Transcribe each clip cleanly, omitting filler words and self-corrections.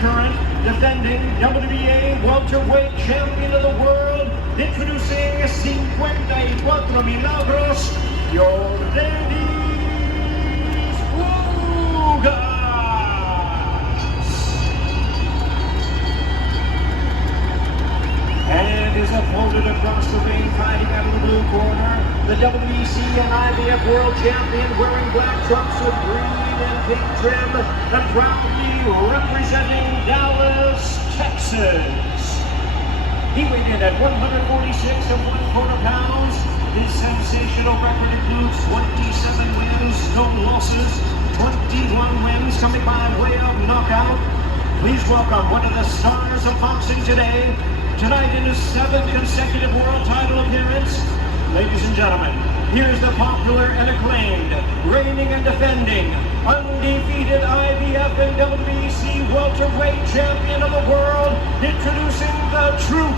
current defending WBA welterweight champion of the world, introducing 54 milagros, Yordanis Ugas. And is opponent across the ring, fighting out of the blue corner, the WBC and IBF world champion, wearing black trunks with green and pink trim, and proudly representing Dallas, Texas. He weighed in at 146 and 1/4 pounds. His sensational record includes 27 wins, no losses, 21 wins coming by way of knockout. Please welcome one of the stars of boxing today, tonight in his 7th consecutive world title appearance. Ladies and gentlemen, here's the popular and acclaimed, reigning and defending, undefeated IBF and WBC welterweight champion of the world, introducing the truth,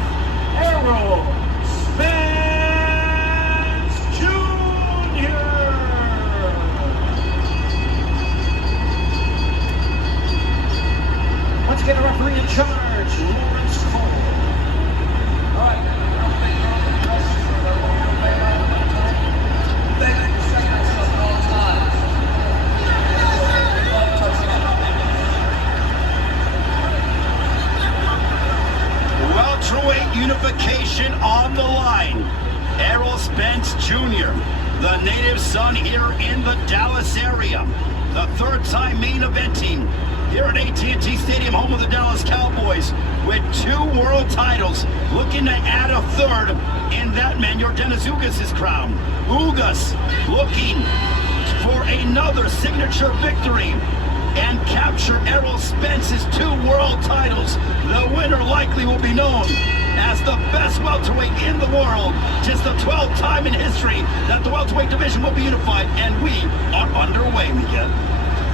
Errol Spence Jr. Let's get a referee in charge, Lawrence Cole. All right. Welterweight unification on the line. Errol Spence Jr., the native son here in the Dallas area. The 3rd time main eventing here at AT&T Stadium, home of the Dallas Cowboys, with 2 world titles, looking to add a 3rd in that man, Yordanis Ugas' crown. Ugas looking for another signature victory and capture Errol Spence's 2 world titles. The winner likely will be known as the best welterweight in the world. Just the 12th time in history that the welterweight division will be unified, and we are underway, Miguel.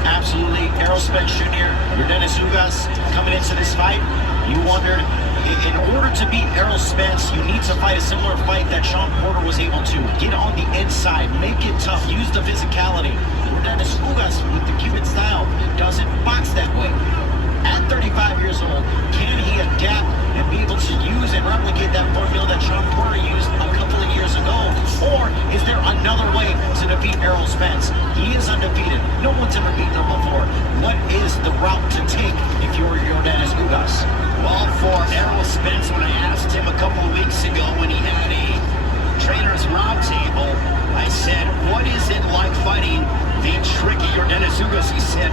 Absolutely. Errol Spence Jr., Yordanis Ugas coming into this fight. You wondered, in order to beat Errol Spence, you need to fight a similar fight that Shawn Porter was able to. Get on the inside, make it tough, use the physicality. Yordanis Ugas, with the Cuban style, doesn't box that way. At 35 years old, can he adapt and be able to use and replicate that formula that Shawn Porter used a couple of years ago? Or is there another way to defeat Errol Spence? He is undefeated. No one's ever beaten him before. What is the route to take if you're Yordanis Ugas? Well, for Errol Spence, when I asked him a couple of weeks ago when he had a trainer's roundtable, I said, what is it like fighting the tricky Yordanis Ugas? He said,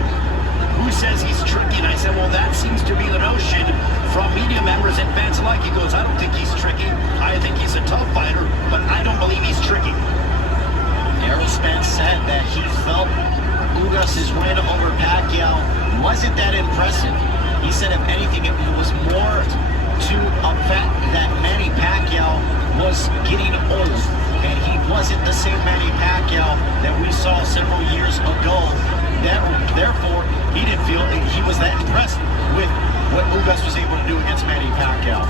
who says he's tricky? And I said, well, that seems to be the notion from media members and fans alike. He goes, I don't think he's tricky. I think he's a tough fighter, but I don't believe he's tricky. Errol Spence said that he felt Ugas' win over Pacquiao wasn't that impressive. He said, if anything, it was more to a fact that Manny Pacquiao was getting old, and he wasn't the same Manny Pacquiao that we saw several years ago. Therefore, he didn't feel he was that impressed with what Ugas was able to do against Manny Pacquiao.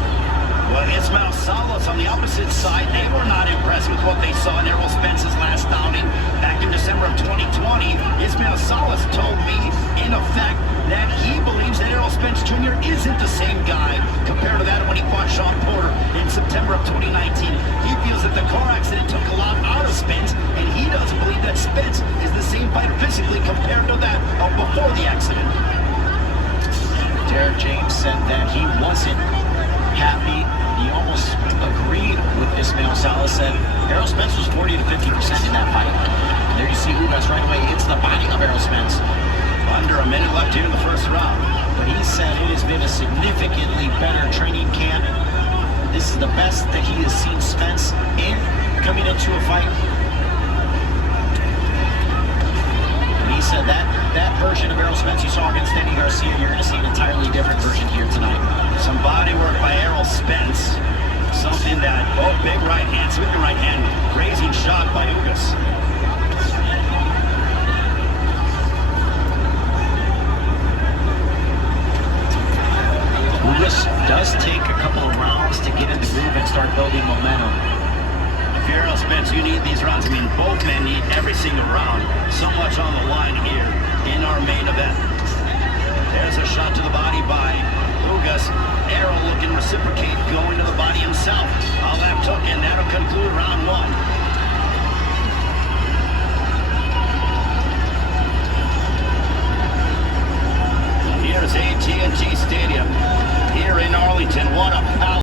Well, Ismael Salas on the opposite side, they were not impressed with what they saw in Errol Spence's last outing back in December of 2020. Ismael Salas told me, in effect, that he believes that Errol Spence Jr. isn't the same guy compared to that when he fought Shawn Porter in September of 2019. He feels that the car accident took a lot out of Spence, and he doesn't believe that Spence is the same fighter physically compared to that of before the accident. Derek James said that he wasn't happy. He almost agreed with Ismael Salas, said Errol Spence was 40 to 50% in that fight. And there you see Ugas right away hits the body of Errol Spence. Under a minute left here in the 1st round. But he said it has been a significantly better training camp. This is the best that he has seen Spence in coming into a fight. And he said that version of Errol Spence you saw against Eddie Garcia, you're going to see an entirely different version here tonight. Some body work by Errol Spence. Something that, oh, big right hand, sweeping right hand, grazing shot by Ugas. Ugas does take a couple of rounds to get in the groove and start building momentum. If you're Errol Spence, you need these rounds. I mean, both men need every single round. So much on the line here in our main event. There's a shot to the body by Arlington. What a